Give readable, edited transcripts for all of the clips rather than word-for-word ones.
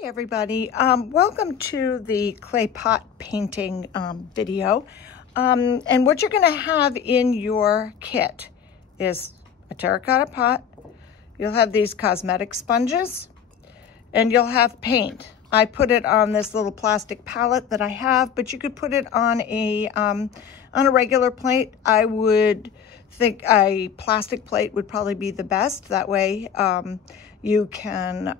Hey everybody, welcome to the clay pot painting video. And what you're going to have in your kit is a terracotta pot. You'll have these cosmetic sponges and you'll have paint. I put it on this little plastic palette that I have, but you could put it on a regular plate. I would think a plastic plate would probably be the best. That way you can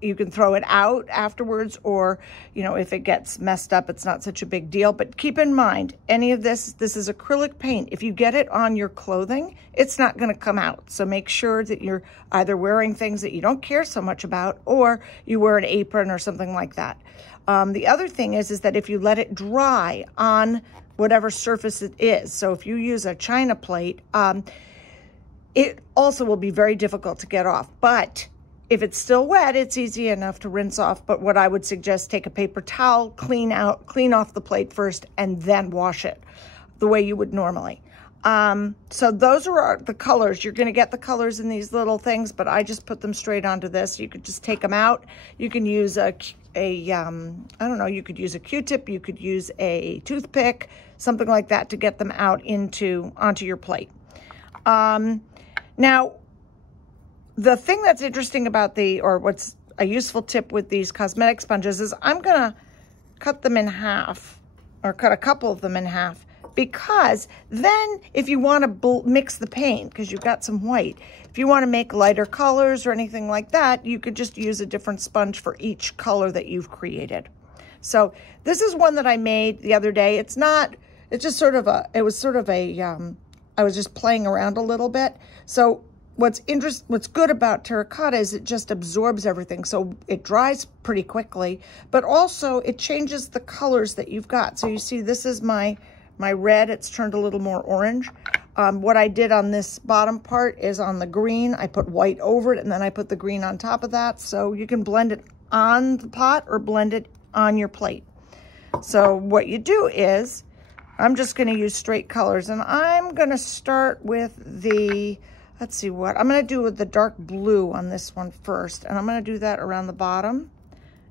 you can throw it out afterwards, or, you know, if it gets messed up, it's not such a big deal. But keep in mind, any of this is acrylic paint. If you get it on your clothing, it's not going to come out. So make sure that you're either wearing things that you don't care so much about, or you wear an apron or something like that. The other thing is that if you let it dry on whatever surface it is, so if you use a china plate, it also will be very difficult to get off. But if it's still wet, it's easy enough to rinse off. But what I would suggest, take a paper towel, clean off the plate first, and then wash it the way you would normally. So those are the colors. You're going to get the colors in these little things, but I just put them straight onto this. You could just take them out. You can use I don't know, you could use a Q-tip, you could use a toothpick, something like that to get them out onto your plate. Now, the thing that's interesting about what's a useful tip with these cosmetic sponges is I'm gonna cut them in half, or cut a couple of them in half, because then if you want to mix the paint, because you've got some white, if you want to make lighter colors or anything like that, you could just use a different sponge for each color that you've created. So this is one that I made the other day. It's just sort of I was just playing around a little bit. So what's good about terracotta is it just absorbs everything. So it dries pretty quickly, but also it changes the colors that you've got. So you see, this is my red. It's turned a little more orange. What I did on this bottom part is on the green, I put white over it, and then I put the green on top of that. So you can blend it on the pot or blend it on your plate. So what you do is, I'm just going to use straight colors, and I'm going to start with let's see what I'm going to do with the dark blue on this one first. And I'm going to do that around the bottom.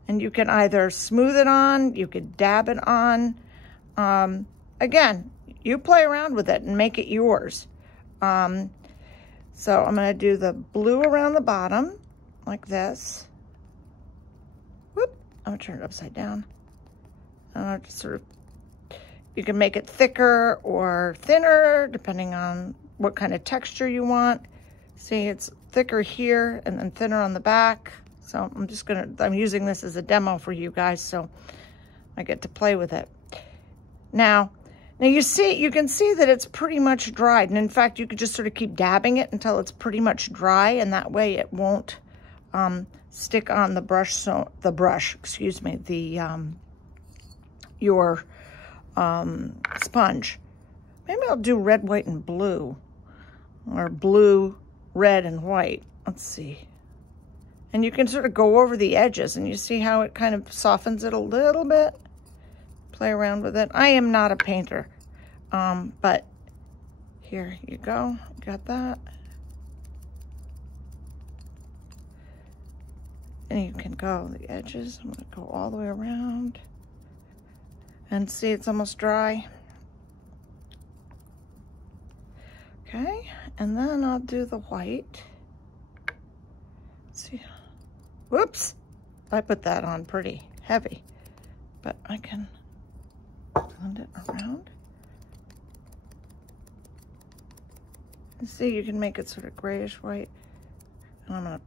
And you can either smooth it on, you could dab it on. Again, you play around with it and make it yours. So I'm going to do the blue around the bottom like this. Whoop, I'm going to turn it upside down. And I'll just you can make it thicker or thinner depending on what kind of texture you want. See, it's thicker here and then thinner on the back. So I'm using this as a demo for you guys, so I get to play with it. Now you can see that it's pretty much dried. And in fact, you could just sort of keep dabbing it until it's pretty much dry, and that way it won't stick on the brush. Your sponge. Maybe I'll do red, white, and blue, or blue, red, and white. Let's see. And you can sort of go over the edges, and you see how it kind of softens it a little bit. Play around with it. I am not a painter, but here you go. Got that. And you can go the edges. I'm going to go all the way around. And see, it's almost dry. Okay, and then I'll do the white. Let's see. Whoops, I put that on pretty heavy, but I can blend it around. And see, you can make it sort of grayish white. And I'm gonna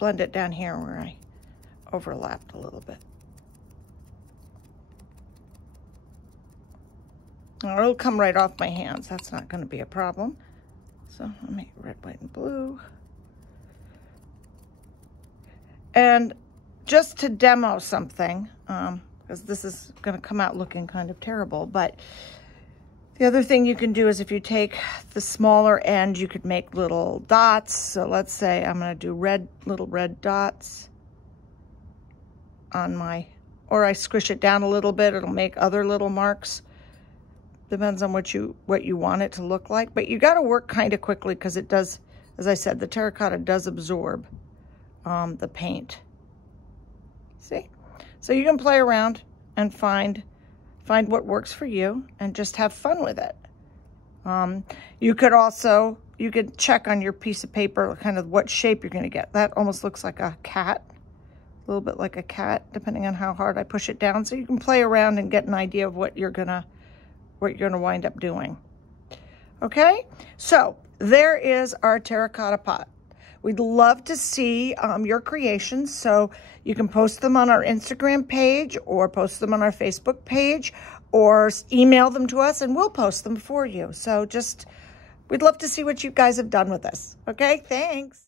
blend it down here where I overlapped a little bit. Or it'll come right off my hands. That's not going to be a problem. So I'll make red, white, and blue. And just to demo something, because this is going to come out looking kind of terrible, but the other thing you can do is if you take the smaller end, you could make little dots. So let's say I'm going to do little red dots on or I squish it down a little bit, it'll make other little marks. Depends on what you want it to look like, but you got to work kind of quickly because it does, as I said, the terracotta does absorb the paint. See? So you can play around and find what works for you and just have fun with it. You could check on your piece of paper kind of what shape you're going to get. That almost looks like a cat, a little bit like a cat, depending on how hard I push it down. So you can play around and get an idea of what you're gonna wind up doing. Okay, so there is our terracotta pot. We'd love to see your creations, so you can post them on our Instagram page or post them on our Facebook page or email them to us and we'll post them for you. So we'd love to see what you guys have done with this. Okay, thanks.